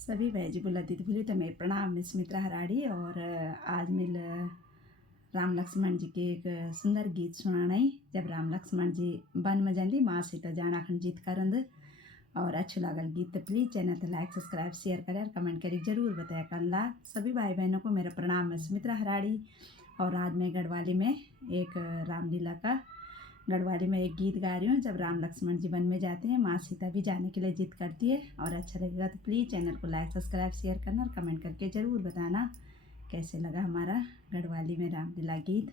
सभी भैजी बुलाती थी बोली तो मैं प्रणाम मैं सुमित्रा हराड़ी और आज मिल राम लक्ष्मण जी के एक सुंदर गीत सुनाई जब राम लक्ष्मण जी वन में जाती माँ सीता जाना खन जीत करंद। और अच्छो लागल गीत तो प्लीज़ चैनल तो लाइक सब्सक्राइब शेयर करें और कमेंट करी। ज़रूर बताया करला सभी भाई बहनों को मेरा प्रणाम मैं सुमित्रा हराड़ी। और आज मैं गढ़वाली में एक रामलीला का गढ़वाली में एक गीत गा रही हूँ, जब राम लक्ष्मण जी वन में जाते हैं, माँ सीता भी जाने के लिए जिद करती है। और अच्छा लगेगा तो प्लीज़ चैनल को लाइक सब्सक्राइब शेयर करना और कमेंट करके ज़रूर बताना, कैसे लगा हमारा गढ़वाली में रामलीला गीत?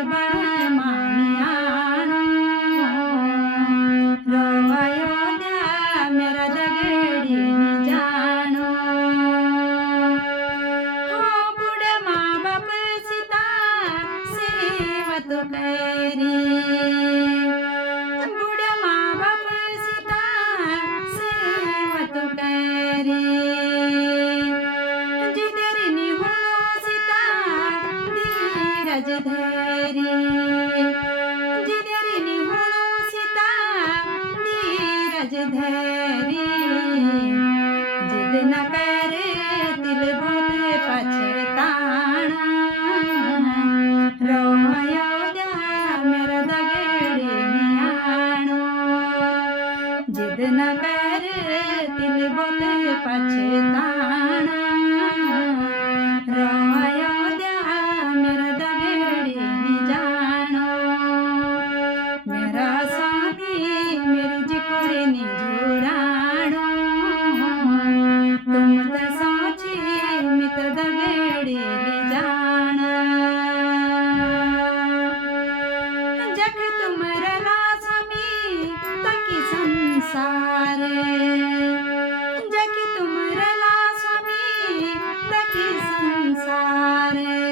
Bye. धरी। जिद न कर करतील भूत पछताना रोमयो मेरा दगडी नियाणो। जिद न कर करतील भूत पछताना संसार जगी तुमरला स्वामी तकी संसार.